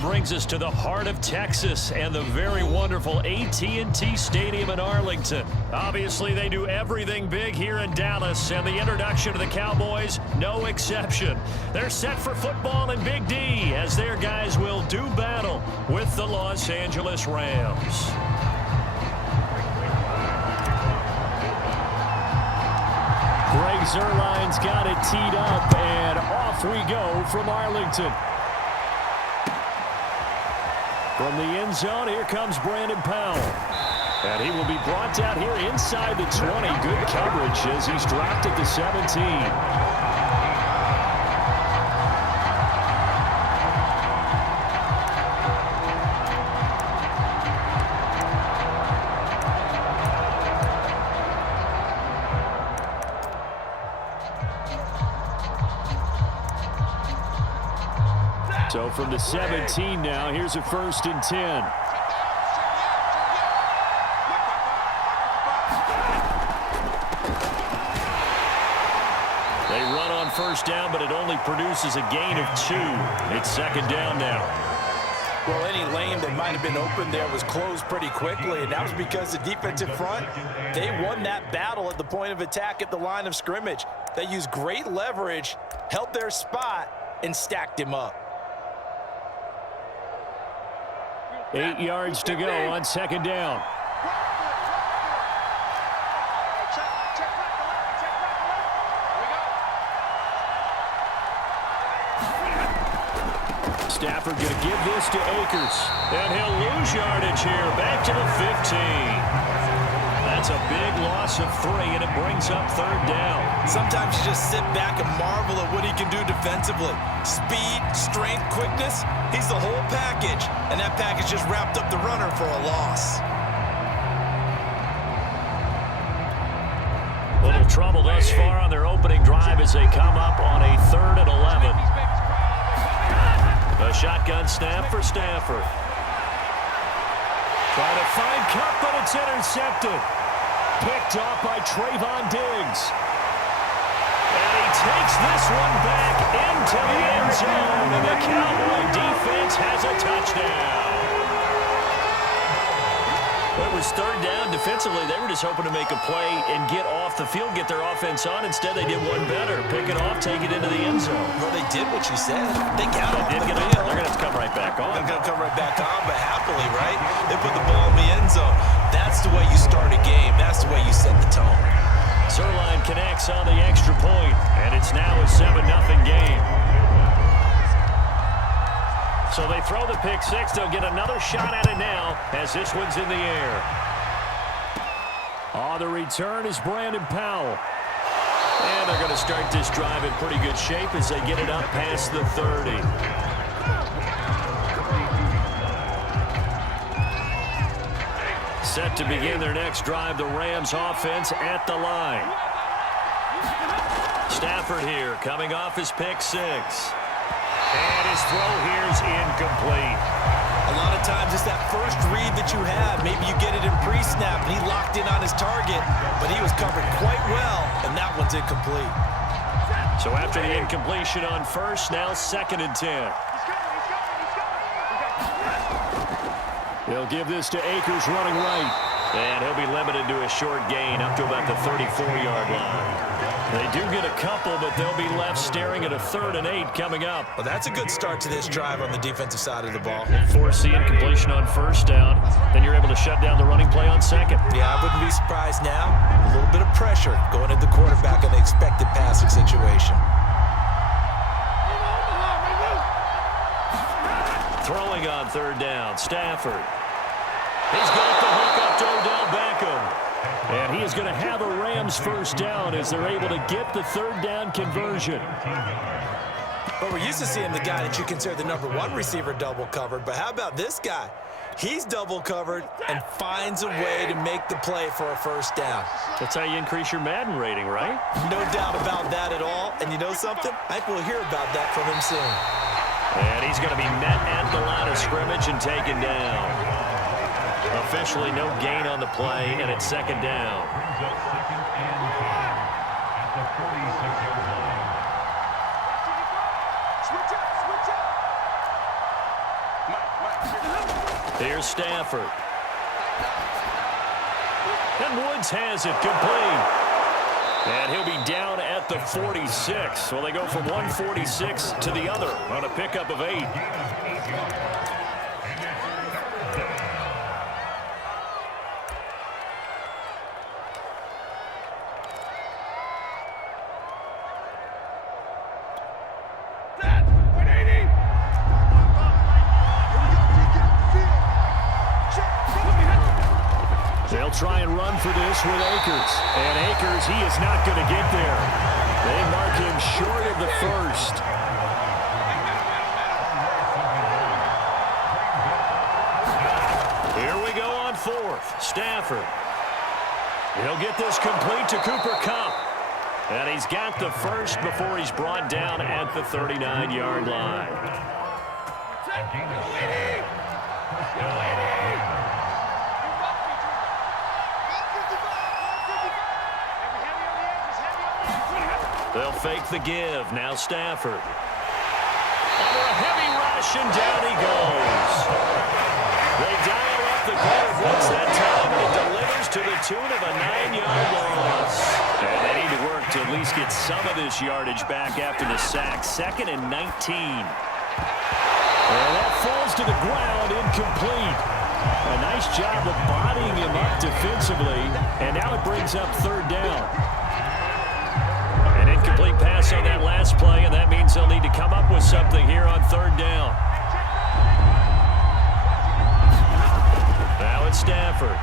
brings us to the heart of Texas and the very wonderful AT&T Stadium in Arlington. Obviously, they do everything big here in Dallas, and the introduction of the Cowboys, no exception. They're set for football in Big D as their guys will do battle with the Los Angeles Rams. Greg Zuerlein's got it teed up, and off we go from Arlington. From the end zone, here comes Brandon Powell. And he will be brought down here inside the 20. Good coverage as he's dropped at the 17. So from the 17 now, here's a 1st and 10. They run on 1st down, but it only produces a gain of 2. It's 2nd down now. Well, any lane that might have been open there was closed pretty quickly, and that was because the defensive front, they won that battle at the point of attack at the line of scrimmage. They used great leverage, held their spot, and stacked him up. 8 yards to go on 2nd down. Stafford going to give this to Akers. And he'll lose yardage here. Back to the 15. That's a big loss of 3, and it brings up 3rd down. Sometimes you just sit back and marvel at what he can do defensively. Speed, strength, quickness, he's the whole package. And that package just wrapped up the runner for a loss. Little trouble thus far on their opening drive as they come up on a 3rd and 11. A shotgun snap for Stafford. Trying to find Cup, but it's intercepted. Picked off by Trayvon Diggs. And he takes this one back into the end zone, and the Cowboy defense has a touchdown. It was 3rd down. Defensively, they were just hoping to make a play and get off the field, get their offense on. Instead, they did one better. Pick it off, take it into the end zone. Well, they did what you said. They got off the field. They're going to have to come right back on. They're going to come right back on, but happily, right? They put the ball in the end zone. That's the way you start a game. That's the way you set the tone. Zuerlein connects on the extra point, and it's now a 7-0 game. So they throw the pick 6. They'll get another shot at it now as this one's in the air. On the return is Brandon Powell. And they're going to start this drive in pretty good shape as they get it up past the 30. Set to begin their next drive, the Rams offense at the line. Stafford here coming off his pick 6. And his throw here is incomplete. A lot of times it's that first read that you have. Maybe you get it in pre-snap and he locked in on his target, but he was covered quite well, and that one's incomplete. So after the incompletion on 1st, now 2nd and 10. They'll give this to Akers running right. And he'll be limited to a short gain up to about the 34-yard line. They do get a couple, but they'll be left staring at a 3rd and 8 coming up. Well, that's a good start to this drive on the defensive side of the ball. Force the incompletion on 1st down. Then you're able to shut down the running play on 2nd. Yeah, I wouldn't be surprised now. A little bit of pressure going at the quarterback in the expected passing situation. Throwing on 3rd down, Stafford. He's got the hook up to Odell Beckham. And he is going to have a Rams 1st down as they're able to get the 3rd down conversion. But we're used to seeing the guy that you consider the #1 receiver double covered. But how about this guy? He's double covered and finds a way to make the play for a 1st down. That's how you increase your Madden rating, right? No doubt about that at all. And you know something? I think we'll hear about that from him soon. And he's going to be met at the line of scrimmage and taken down. Officially no gain on the play, and it's 2nd down. Switch up. Here's Stafford. And Woods has it complete. And he'll be down at the 46. Well, they go from 146 to the other on a pickup of 8. They'll try and run for this with Akers. And Akers, he is not going to get there. They mark him short of the first. Here we go on 4th. Stafford. He'll get this complete to Cooper Kupp. And he's got the first before he's brought down at the 39-yard line. They'll fake the give. Now Stafford. Under a heavy rush, and down he goes. They dial up the quarter blitz that time, and it delivers to the tune of a 9-yard loss. And they need to work to at least get some of this yardage back after the sack. 2nd and 19. And that falls to the ground, incomplete. A nice job of bodying him up defensively, and now it brings up 3rd down. An incomplete pass on that last play, and that means they'll need to come up with something here on 3rd down. Now it's Stafford.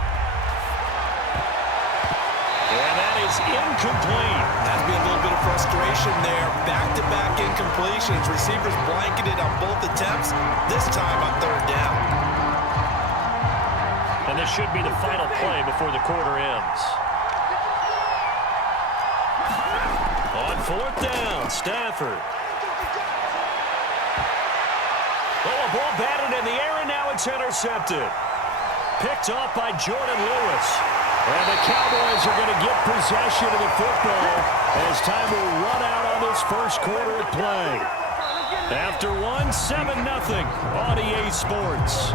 And that is incomplete. Has been a little bit of frustration there. Back-to-back incompletions. Receivers blanketed on both attempts, this time on 3rd down. And this should be the final play before the quarter ends. On 4th down, Stafford. Oh, a ball batted in the air, and now it's intercepted. Picked off by Jordan Lewis. And the Cowboys are going to get possession of the football as time will run out on this first quarter of play. After 1, 7-0 on EA Sports.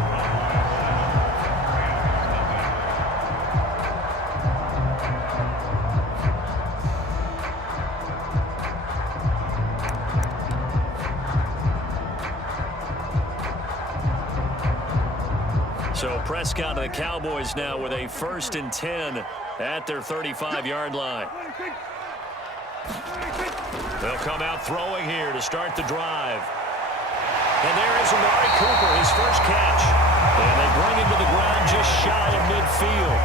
So Prescott and the Cowboys now with a 1st and 10 at their 35-yard line. They'll come out throwing here to start the drive. And there is Amari Cooper, his first catch. And they bring him to the ground just shy of midfield.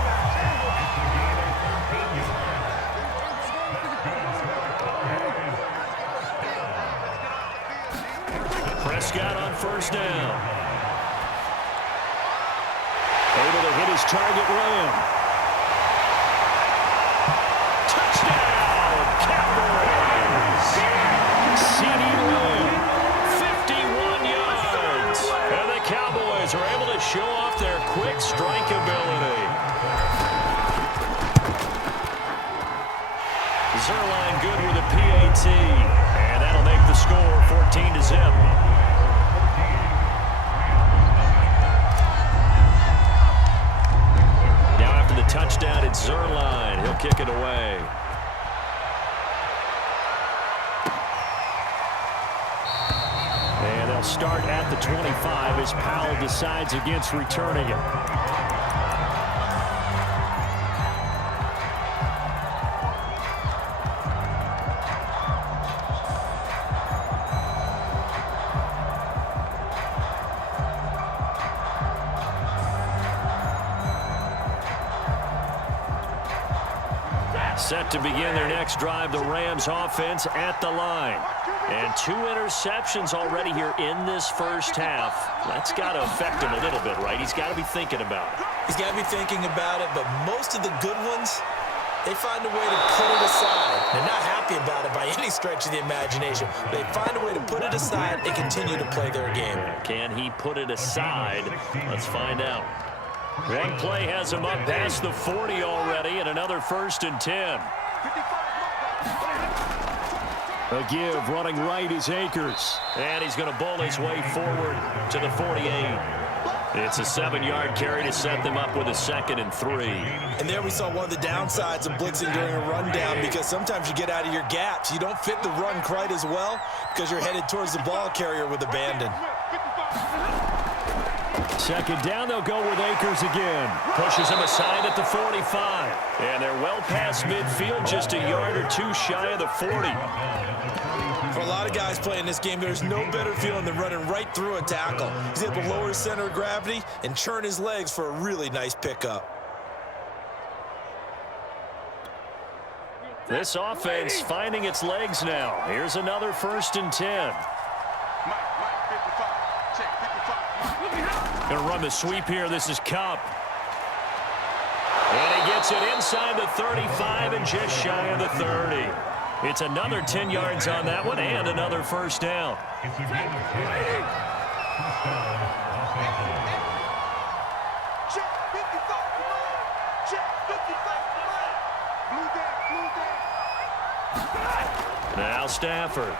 Prescott on 1st down. Able to hit his target ram. Touchdown, Cowboys! CeeDee Lamb, 51 yards. And the Cowboys are able to show off their quick strike ability. Zerline good with a PAT. And that'll make the score 14-0. Touchdown, it's Zerline. He'll kick it away. And they'll start at the 25 as Powell decides against returning it. Set to begin their next drive, the Rams offense at the line. And 2 interceptions already here in this first half. That's got to affect him a little bit, right? He's got to be thinking about it. He's got to be thinking about it, but most of the good ones, they find a way to put it aside. They're not happy about it by any stretch of the imagination. They find a way to put it aside and continue to play their game. Can he put it aside? Let's find out. One play has him up past the 40 already, and another 1st and 10. A give running right is Akers. And he's going to bowl his way forward to the 48. It's a 7-yard carry to set them up with a 2nd and 3. And there we saw one of the downsides of blitzing during a rundown, because sometimes you get out of your gaps. You don't fit the run quite as well because you're headed towards the ball carrier with abandon. 2nd down, they'll go with Akers again. Pushes him aside at the 45. And they're well past midfield, just a yard or two shy of the 40. For a lot of guys playing this game, there's no better feeling than running right through a tackle. He's able to lower his center of gravity and churn his legs for a really nice pickup. This offense finding its legs now. Here's another 1st and 10. Going to run the sweep here. This is Cup. And he gets it inside the 35 and just shy of the 30. It's another 10 yards on that one and another 1st down. Now Stafford.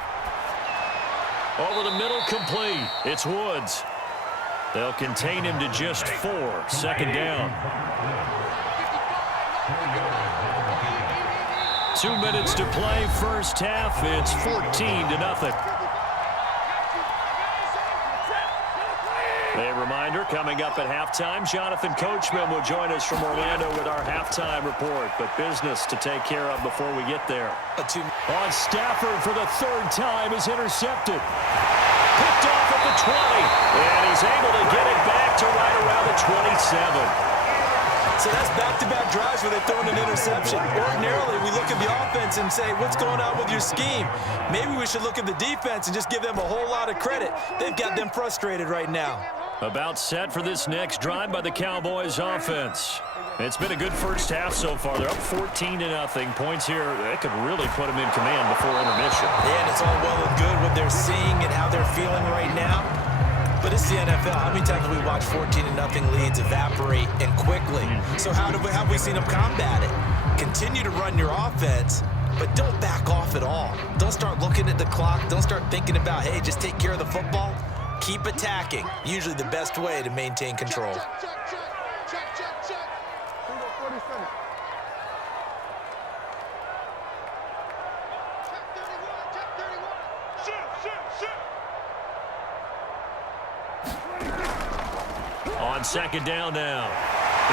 Over the middle, complete. It's Woods. They'll contain him to just 4. 2nd down. 2 minutes to play, first half. It's 14-0. A reminder, coming up at halftime, Jonathan Coachman will join us from Orlando with our halftime report. But business to take care of before we get there. On Stafford for the 3rd time is intercepted. Picked off at the 20, and he's able to get it back to right around the 27. So that's back-to-back drives where they've thrown an interception. Ordinarily, we look at the offense and say, what's going on with your scheme? Maybe we should look at the defense and just give them a whole lot of credit. They've got them frustrated right now. About set for this next drive by the Cowboys offense. It's been a good first half so far. They're up 14-0. Points here, that could really put them in command before intermission. Yeah, and it's all well and good what they're seeing and how they're feeling right now. But it's the NFL. How many times have we watched 14-0 leads evaporate and quickly? So how have we seen them combat it? Continue to run your offense, but don't back off at all. Don't start looking at the clock. Don't start thinking about, hey, just take care of the football. Keep attacking. Usually the best way to maintain control. On 2nd down now.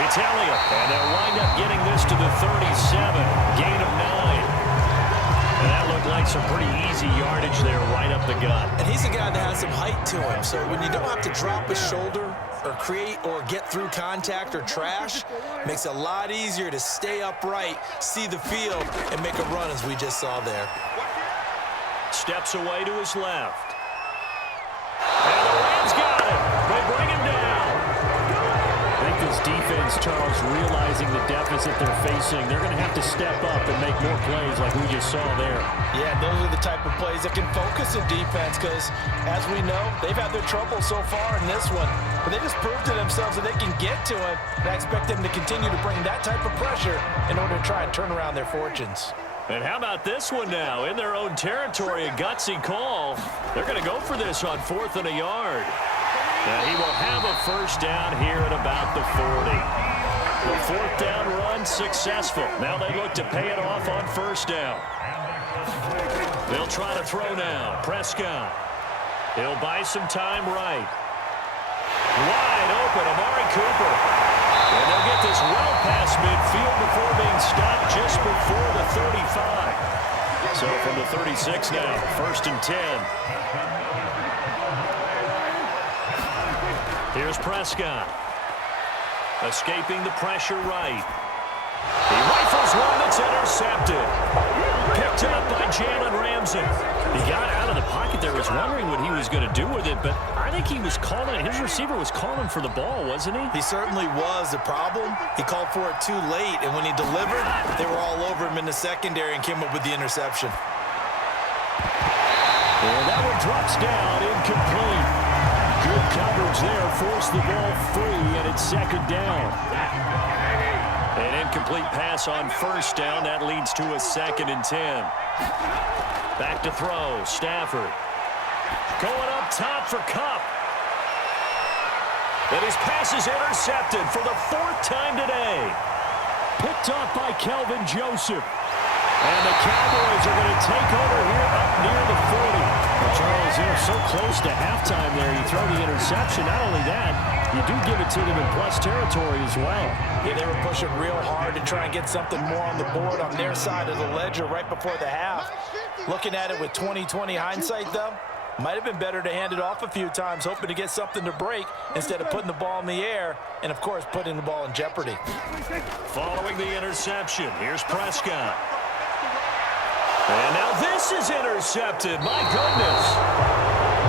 It's Elliott, and they'll wind up getting this to the 37. Gain of 9. And that looked like some pretty easy yardage there right up the gut. And he's a guy that has some height to him, so when you don't have to drop a shoulder or create or get through contact or trash, makes it a lot easier to stay upright, see the field, and make a run as we just saw there. Steps away to his left. And the Rams got him. They bring him down. I think this defense, Charles, realizing the deficit they're facing, they're going to have to step up and make more plays like we just saw there. Yeah, those are the type of plays that can focus a defense because, as we know, they've had their trouble so far in this one. But they just proved to themselves that they can get to him, and I expect them to continue to bring that type of pressure in order to try and turn around their fortunes. And how about this one now? In their own territory, a gutsy call. They're going to go for this on 4th and a yard. And he will have a 1st down here at about the 40. The 4th down run successful. Now they look to pay it off on 1st down. They'll try to throw now. Prescott. He'll buy some time right. Wide open, Amari Cooper. And they'll get this well past midfield before being stopped just before the 35. So from the 36 now, 1st and 10. Here's Prescott. Escaping the pressure right. He rifles one that's intercepted. Picked up by Jalen Ramsey. He got out of the pocket there, was wondering what he was going to do with it, but I think he was calling, his receiver was calling for the ball, wasn't he? He certainly was. The problem, he called for it too late, and when he delivered, they were all over him in the secondary and came up with the interception. And that one drops down, incomplete. Good coverage there, forced the ball free, and it's 2nd down. An incomplete pass on 1st down. That leads to a 2nd and 10. Back to throw. Stafford. Going up top for Cup. And his pass is intercepted for the 4th time today. Picked off by Kelvin Joseph. And the Cowboys are going to take over here up near the 40. Well, Charles, they're so close to halftime there. You throw the interception. Not only that, you do give it to them in plus territory as well. Yeah, they were pushing real hard to try and get something more on the board on their side of the ledger right before the half. Looking at it with 20/20 hindsight, though, might have been better to hand it off a few times, hoping to get something to break instead of putting the ball in the air and, of course, putting the ball in jeopardy. Following the interception, here's Prescott. And now this is intercepted. My goodness.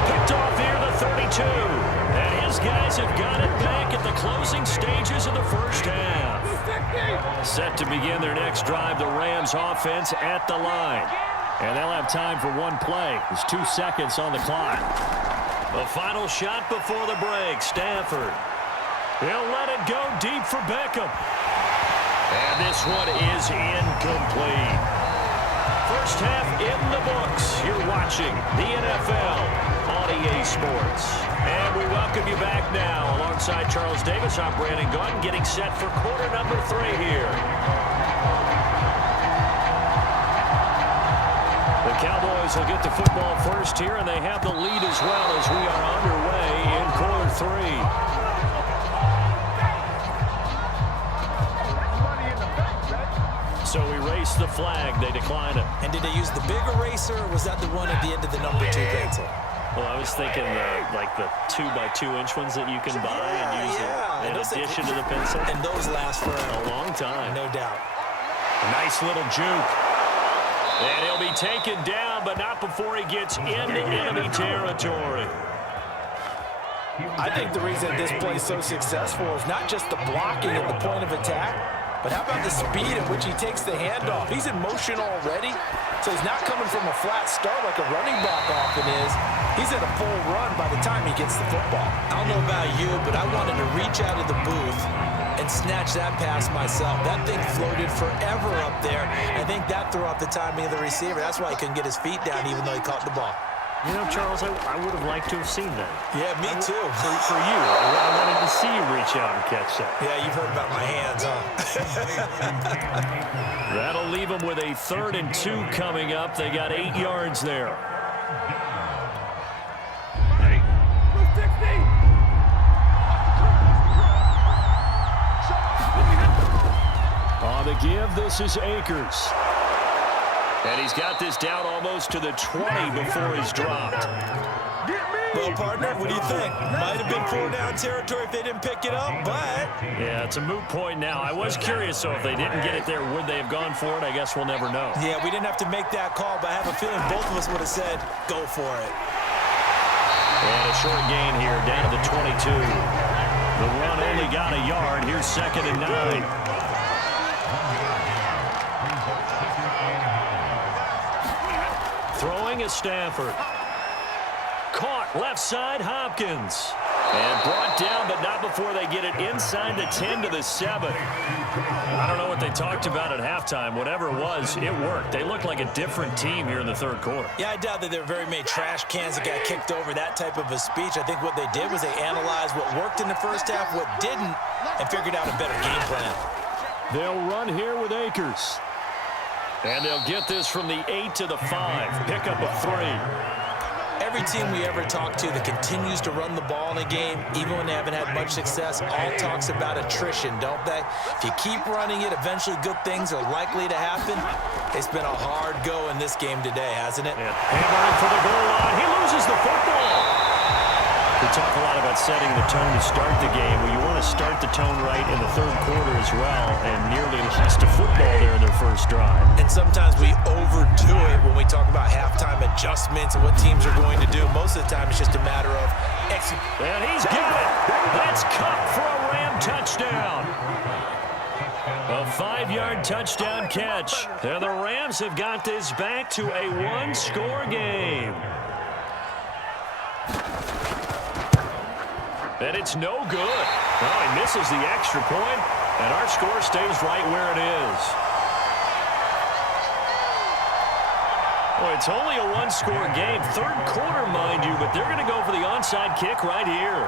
Picked off here the 32. And his guys have got it back at the closing stages of the first half. Set to begin their next drive, the Rams offense at the line. And they'll have time for one play. There's 2 seconds on the clock. The final shot before the break, Stafford. He'll let it go deep for Beckham. And this one is incomplete. First half in the books. You're watching the NFL on EA Sports. And we welcome you back now. Alongside Charles Davis, I'm Brandon Gaudin, getting set for quarter number 3 here. The Cowboys will get the football first here, and they have the lead as well as we are underway in quarter 3. So erase the flag. They decline it. And did they use the big eraser, or was that the one at the end of the number 2 pencil? Well, I was thinking like the 2x2-inch ones that you can buy and use in addition to the pencil. And those last for a long time. No doubt. Nice little juke. And he'll be taken down, but not before he gets into enemy territory. I think the reason this play is so successful is not just the blocking at the point of attack, but how about the speed at which he takes the handoff? He's in motion already, so he's not coming from a flat start like a running back often is. He's at a full run by the time he gets the football. I don't know about you, but I wanted to reach out of the booth and snatch that pass myself. That thing floated forever up there. I think that threw off the timing of the receiver. That's why he couldn't get his feet down even though he caught the ball. You know, Charles, I would have liked to have seen that. Yeah, me too. For you. I wanted to see you reach out and catch that. Yeah, you've heard about my hands, huh? That'll leave them with a 3rd and 2 coming up. They got 8 yards there. On the give, this is Akers. And he's got this down almost to the 20 before he's dropped. Well, partner, what do you think? Might have been 4-down territory if they didn't pick it up, but... Yeah, it's a moot point now. I was curious, so if they didn't get it there, would they have gone for it? I guess we'll never know. Yeah, we didn't have to make that call, but I have a feeling both of us would have said, go for it. And a short gain here, down to the 22. The run only got a yard. Here's 2nd and 9. Throwing is Stafford. Caught left side, Hopkins. And brought down, but not before they get it inside the 10 to the 7. I don't know what they talked about at halftime. Whatever it was, it worked. They looked like a different team here in the 3rd quarter. Yeah, I doubt that there were very many trash cans that got kicked over, that type of a speech. I think what they did was they analyzed what worked in the first half, what didn't, and figured out a better game plan. They'll run here with Akers. And they'll get this from the 8 to the 5. Pickup of 3. Every team we ever talk to that continues to run the ball in a game, even when they haven't had much success, all talks about attrition, don't they? If you keep running it, eventually good things are likely to happen. It's been a hard go in this game today, hasn't it? Yeah. Hammering for the goal line. He loses the football. We talk a lot about setting the tone to start the game. Well, you want to start the tone right in the 3rd quarter as well, and nearly lost a football there in their first drive. And sometimes we overdo it when we talk about halftime adjustments and what teams are going to do. Most of the time, it's just a matter of execution. And he's got it. That's Cup for a Ram touchdown. A 5-yard touchdown catch. And the Rams have got this back to a 1-score game. And it's no good. Oh, he misses the extra point, and our score stays right where it is. Well, it's only a 1-score game. 3rd quarter, mind you, but they're going to go for the onside kick right here.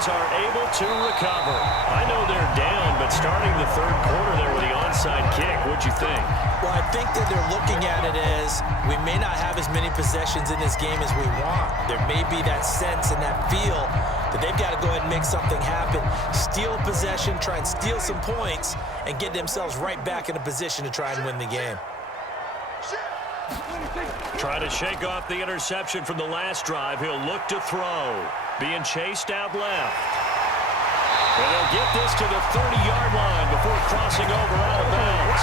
Cowboys are able to recover. I know they're down, but starting the third quarter there with the onside kick, what'd you think? Well, I think that they're looking at it as we may not have as many possessions in this game as we want. There may be that sense and that feel that they've got to go ahead and make something happen, steal possession, try and steal some points, and get themselves right back in a position to try and win the game. Trying to shake off the interception from the last drive. He'll look to throw. Being chased out left. And they'll get this to the 30-yard line before crossing over out of bounds.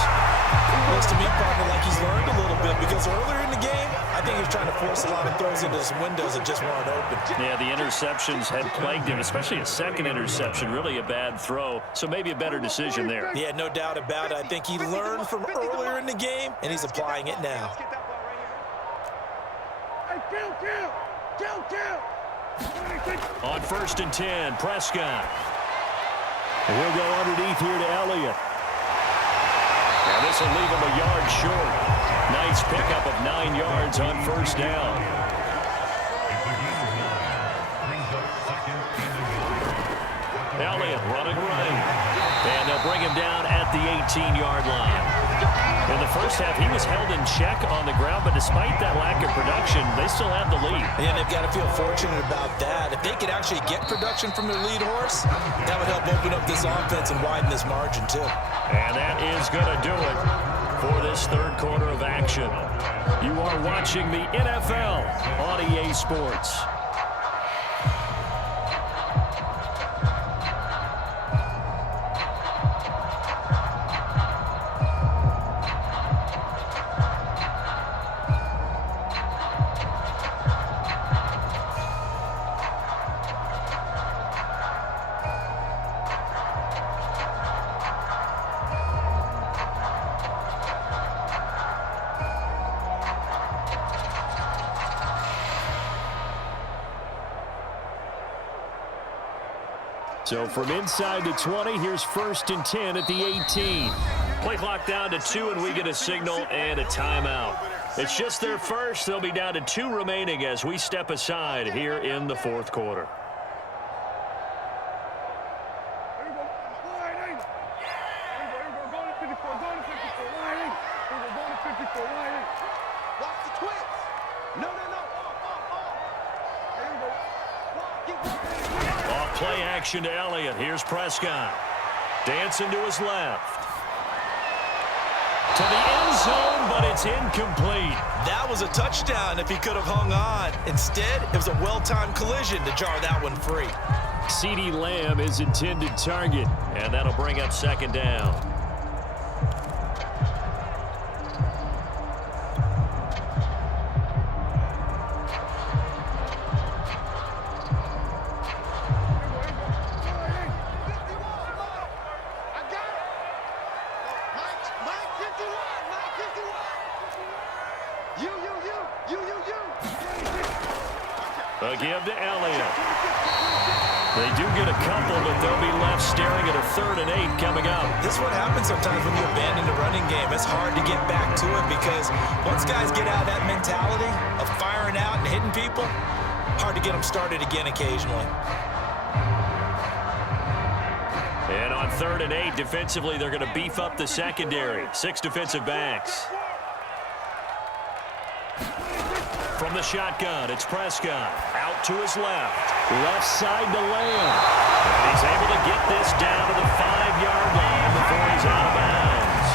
Looks to me, partner, like he's learned a little bit because earlier in the game, I think he was trying to force a lot of throws into some windows that just weren't open. Yeah, the interceptions had plagued him, especially a second interception. Really a bad throw, so maybe a better decision there. Yeah, no doubt about it. I think he learned from earlier in the game, and he's applying it now. On 1st and 10, Prescott. And he'll go underneath here to Elliott. And this will leave him a yard short. Nice pickup of 9 yards on 1st down. Elliott running right. And they'll bring him down at the 18-yard line. In the first half, he was held in check on the ground, but despite that lack of production, they still have the lead. And they've got to feel fortunate about that. If they could actually get production from their lead horse, that would help open up this offense and widen this margin, too. And that is going to do it for this third quarter of action. You are watching the NFL on EA Sports. So from inside the 20, here's 1st and 10 at the 18. Play clock down to 2, and we get a signal and a timeout. It's just their first. They'll be down to 2 remaining as we step aside here in the fourth quarter. Play action to Elliott. Here's Prescott. Dancing to his left. To the end zone, but it's incomplete. That was a touchdown if he could have hung on. Instead, it was a well-timed collision to jar that one free. CeeDee Lamb is intended target, and that'll bring up 2nd down. A give to Elliott. They do get a couple, but they'll be left staring at a 3rd and 8 coming up. This is what happens sometimes when you abandon the running game. It's hard to get back to it because once guys get out of that mentality of firing out and hitting people, hard to get them started again occasionally. And on 3rd and 8, defensively, they're going to beef up the secondary. 6 defensive backs. From the shotgun, it's Prescott. Out to his left. Left side to Lamb. And he's able to get this down to the 5-yard line before he's out of bounds.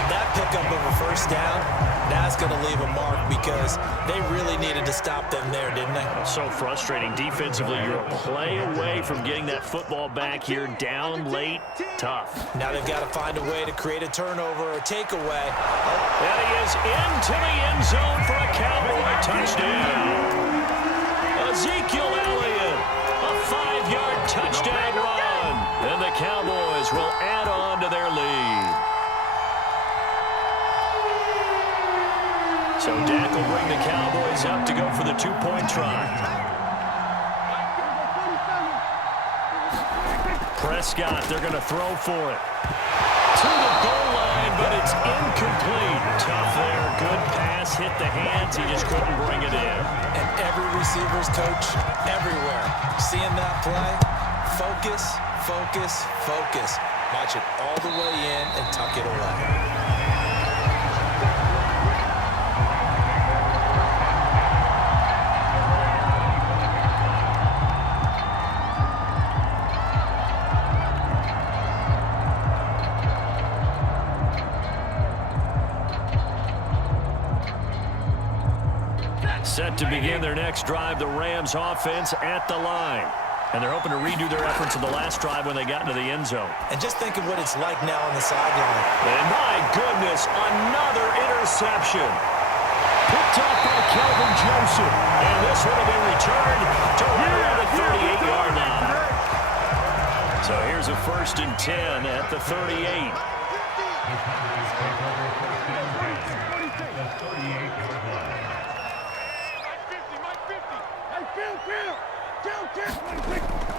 And that pickup of a 1st down, that's going to leave a mark because they really needed to stop them there, didn't they? So frustrating. Defensively, you're a play away from getting that football back here down late. Tough. Now they've got to find a way to create a turnover or takeaway. And he is into the end zone for a Cowboy touchdown. Ezekiel Elliott, a 5-yard touchdown run. And the Cowboys will add on to their lead. So Dak will bring the Cowboys up to go for the 2-point try. Prescott, they're going to throw for it. To to the goal line, but it's incomplete. Tough there. Good pass. Hit the hands. He just couldn't bring it in. And every receiver's coach everywhere. Seeing that play, focus, focus, focus. Watch it all the way in and tuck it away. Set to begin their next drive, the Rams offense at the line. And they're hoping to redo their efforts of the last drive when they got into the end zone. And just think of what it's like now on the sideline. And my goodness, another interception. Picked up by Kelvin Joseph. And this one will be returned to right around the 38-yard line. So here's a 1st and 10 at the 38.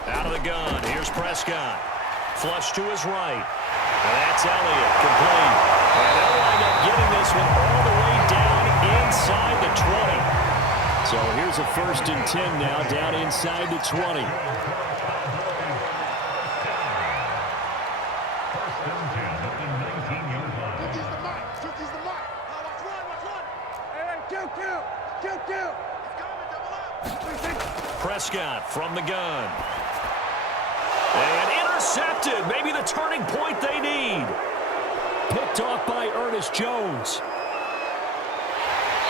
Out of the gun. Here's Prescott. Flush to his right. And that's Elliott. Complete. And they'll wind up getting this one all the way down inside the 20. So here's a 1st and 10 now down inside the 20. Prescott from the gun. And intercepted. Maybe the turning point they need. Picked off by Ernest Jones.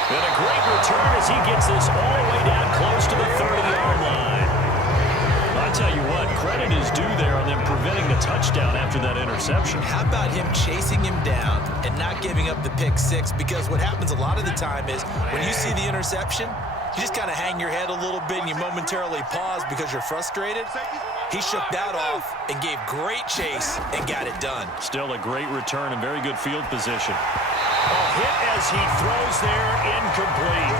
And a great return as he gets this all the way down close to the 30-yard line. I tell you what, credit is due there on them preventing the touchdown after that interception. How about him chasing him down and not giving up the pick six? Because what happens a lot of the time is when you see the interception, you just kind of hang your head a little bit and you momentarily pause because you're frustrated. He shook that off and gave great chase and got it done. Still a great return and very good field position. A hit as he throws there, incomplete.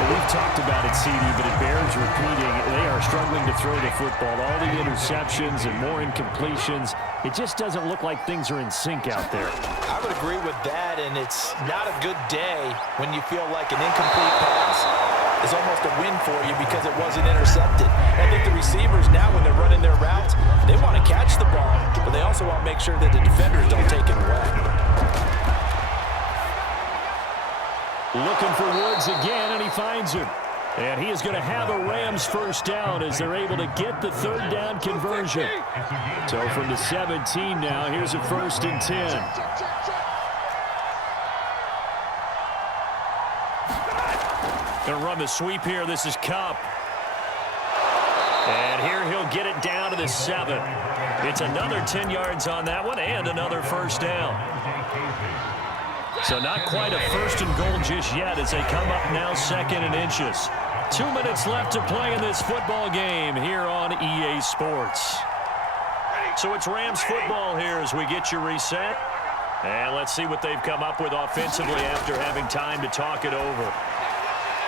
Well, we've talked about it, CD, but it bears repeating. They are struggling to throw the football. All the interceptions and more incompletions. It just doesn't look like things are in sync out there. I would agree with that, and it's not a good day when you feel like an incomplete pass is almost a win for you because it wasn't intercepted. I think the receivers now, when they're running their routes, they want to catch the ball, but they also want to make sure that the defenders don't take it away. Looking for Woods again, and he finds him. And he is going to have a Rams 1st down as they're able to get the 3rd down conversion. So from the 17 now, here's a 1st and 10. Going to run the sweep here. This is Kupp. And here he'll get it down to the 7. It's another 10 yards on that one and another 1st down. So not quite a 1st and goal just yet as they come up now 2nd and inches. 2 minutes left to play in this football game here on EA Sports. So it's Rams football here as we get you reset. And let's see what they've come up with offensively after having time to talk it over.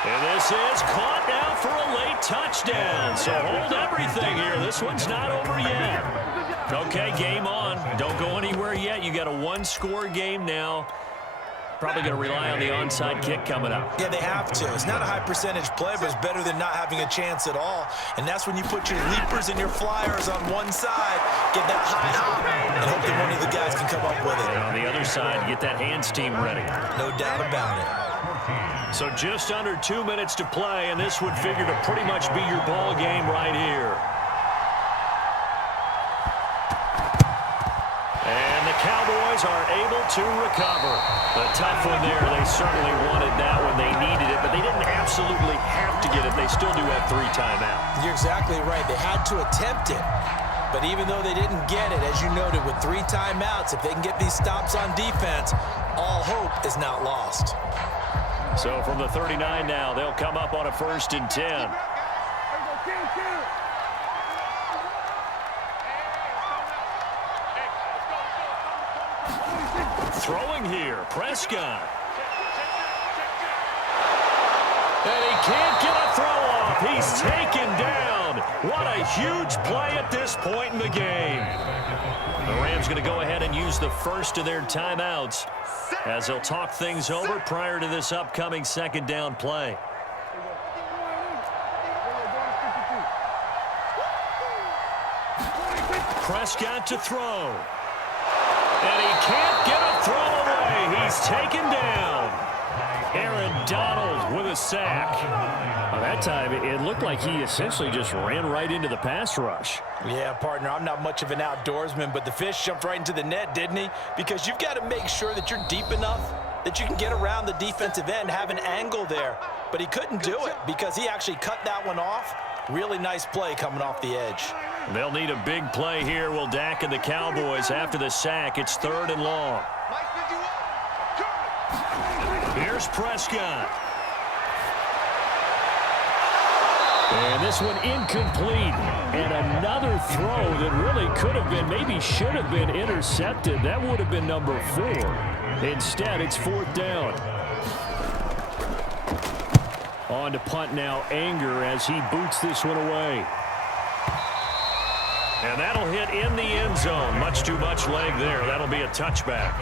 And this is caught now for a late touchdown. So hold everything here. This one's not over yet. Okay, game on. Don't go anywhere yet. You got a 1-score game now. Probably going to rely on the onside kick coming up. Yeah, they have to. It's not a high percentage play, but it's better than not having a chance at all. And that's when you put your leapers and your flyers on one side, get that high hop, and hope that one of the guys can come up with it. And on the other side, get that hands team ready. No doubt about it. So just under 2 minutes to play, and this would figure to pretty much be your ball game right here. And the Cowboys are able to recover. A tough one there. They certainly wanted that when they needed it, but they didn't absolutely have to get it. They still do have 3 timeouts. You're exactly right. They had to attempt it. But even though they didn't get it, as you noted, with 3 timeouts, if they can get these stops on defense, all hope is not lost. So from the 39 now, they'll come up on a 1st and 10. Throwing here, Prescott. And he can't get a throw off. He's taken down. What a huge play at this point in the game. The Rams going to go ahead and use the first of their timeouts as they'll talk things over prior to this upcoming second down play. Prescott to throw. And he can't get a throw away. He's taken down. Aaron Donald with a sack. Well, that time, it looked like he essentially just ran right into the pass rush. Yeah, partner, I'm not much of an outdoorsman, but the fish jumped right into the net, didn't he? Because you've got to make sure that you're deep enough that you can get around the defensive end, have an angle there. But he couldn't do it because he actually cut that one off. Really nice play coming off the edge. They'll need a big play here, will Dak and the Cowboys after the sack. It's 3rd and long. Here's Prescott. And this one incomplete. And another throw that really could have been, maybe should have been intercepted. That would have been number 4. Instead, it's 4th down. On to punt now, Anger, as he boots this one away. And that'll hit in the end zone. Much too much leg there. That'll be a touchback.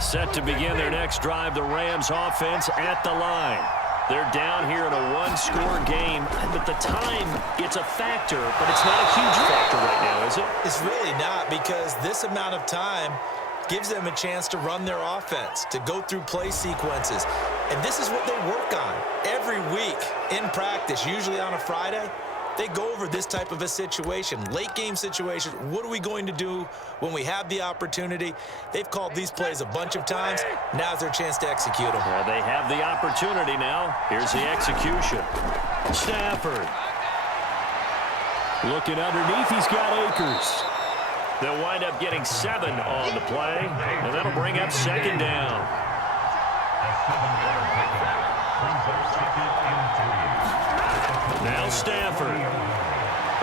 Set to begin their next drive, the Rams offense at the line. They're down here in a one-score game, but the time, it's a factor, but it's not a huge factor right now, is it? It's really not, because this amount of time gives them a chance to run their offense, to go through play sequences. And this is what they work on every week in practice, usually on a Friday. They go over this type of a situation, late game situation. What are we going to do when we have the opportunity? They've called these plays a bunch of times. Now's their chance to execute them. Well, they have the opportunity now. Here's the execution. Stafford. Looking underneath, he's got Akers. They'll wind up getting 7 on the play, and that'll bring up 2nd down. Now Stafford.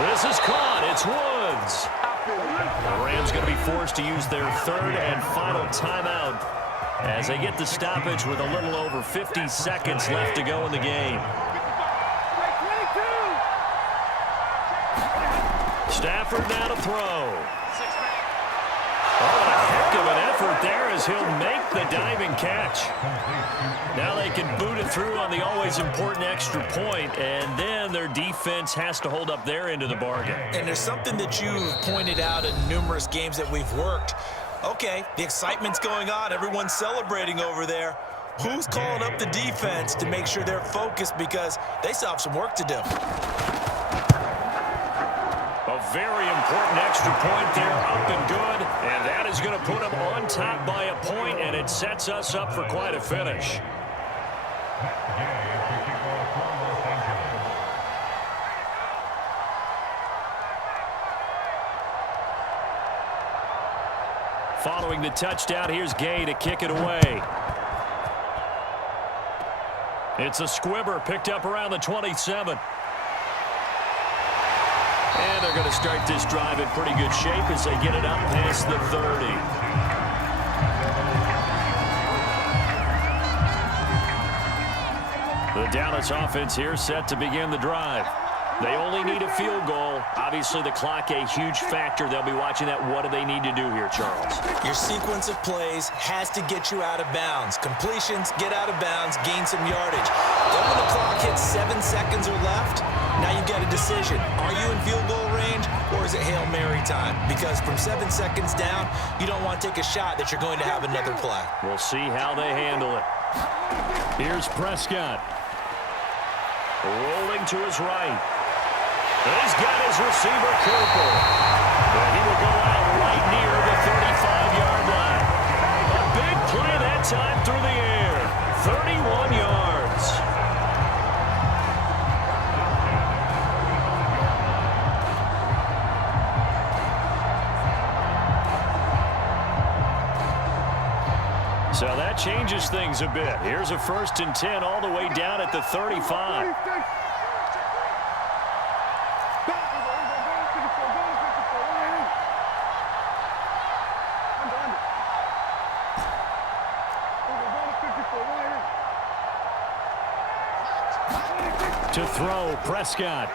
This is caught. It's Woods. The Rams going to be forced to use their 3rd and final timeout as they get the stoppage with a little over 50 seconds left to go in the game. Stafford now to throw. Oh, a heck of an effort there as he'll make the diving catch. Now they can boot it through on the always important extra point, and then their defense has to hold up their end of the bargain. And there's something that you've pointed out in numerous games that we've worked. Okay, the excitement's going on. Everyone's celebrating over there. Who's calling up the defense to make sure they're focused, because they still have some work to do? A very important extra point there, up and good, and that is going to put them on top by a point, and it sets us up for quite a finish. Following the touchdown, here's Gay to kick it away. It's a squibber picked up around the 27. And they're going to start this drive in pretty good shape as they get it up past the 30. The Dallas offense here set to begin the drive. They only need a field goal. Obviously, the clock a huge factor. They'll be watching that. What do they need to do here, Charles? Your sequence of plays has to get you out of bounds. Completions, get out of bounds, gain some yardage. Then when the clock hits 7 seconds or left, now you've got a decision. Are you in field goal range, or is it Hail Mary time? Because from 7 seconds down, you don't want to take a shot that you're going to have another play. We'll see how they handle it. Here's Prescott. Rolling to his right. He's got his receiver, Cooper. And he will go out right near the 35-yard line. A big play that time through the air. 31 yards. So that changes things a bit. Here's a 1st and 10 all the way down at the 35. To throw, Prescott.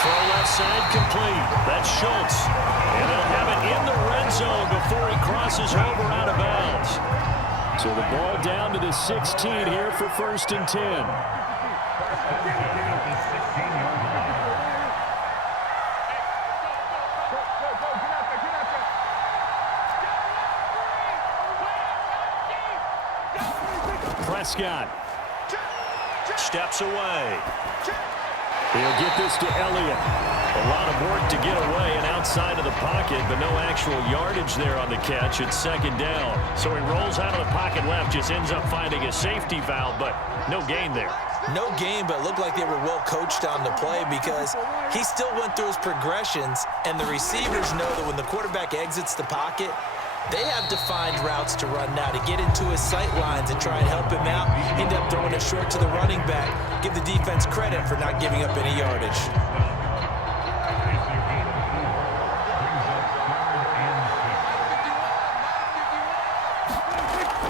Throw left side complete. That's Schultz. And they'll have it in the red zone before he crosses over out of bounds. So the ball down to the 16 here for 1st and 10. Prescott steps away. He'll get this to Elliott. A lot of work to get away and outside of the pocket, but no actual yardage there on the catch. It's 2nd down. So he rolls out of the pocket left, just ends up finding a safety valve, but no gain there. No gain, but it looked like they were well coached on the play because he still went through his progressions, and the receivers know that when the quarterback exits the pocket, they have defined routes to run now to get into his sight lines and try and help him out. End up throwing it short to the running back. Give the defense credit for not giving up any yardage.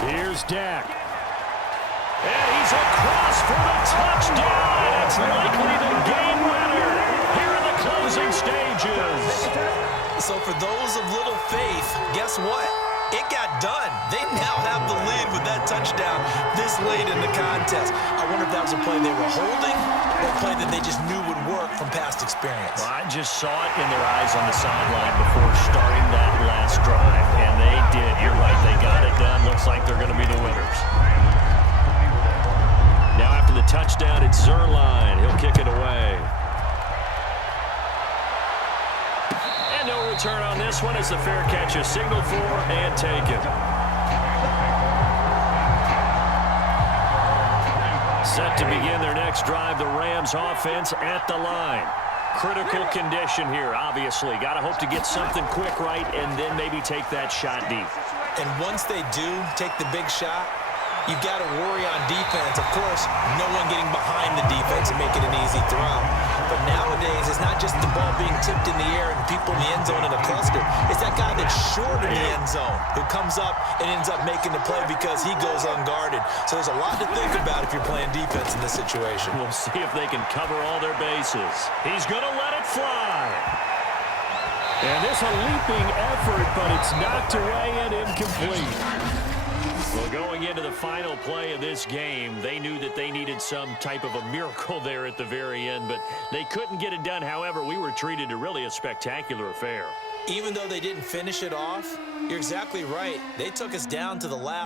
Here's Dak. And he's across for the touchdown, and it's likely the game winner here in the closing stages. So for those of little faith, guess what? It got done. They now have the lead with that touchdown this late in the contest. I wonder if that was a play they were holding or a play that they just knew would work from past experience. Well, I just saw it in their eyes on the sideline before starting that last drive, and they did. You're right, they got it done. Looks like they're going to be the winners. Now after the touchdown, it's Zerline. He'll kick it away. And no return on this one as the fair catch is signaled for and taken. Set to begin their next drive, the Rams offense at the line. Critical condition here, obviously. Got to hope to get something quick right and then maybe take that shot deep. And once they do take the big shot, you've got to worry on defense. Of course, no one getting behind the defense and making an easy throw. But nowadays, it's not just the ball being tipped in the air and people in the end zone in a cluster. It's that guy that's short in the end zone who comes up and ends up making the play because he goes unguarded. So there's a lot to think about if you're playing defense in this situation. We'll see if they can cover all their bases. He's going to let it fly. And this a leaping effort, but it's knocked away and incomplete. Well, going into the final play of this game, they knew that they needed some type of a miracle there at the very end, but they couldn't get it done. However, we were treated to really a spectacular affair. Even though they didn't finish it off, you're exactly right. They took us down to the last.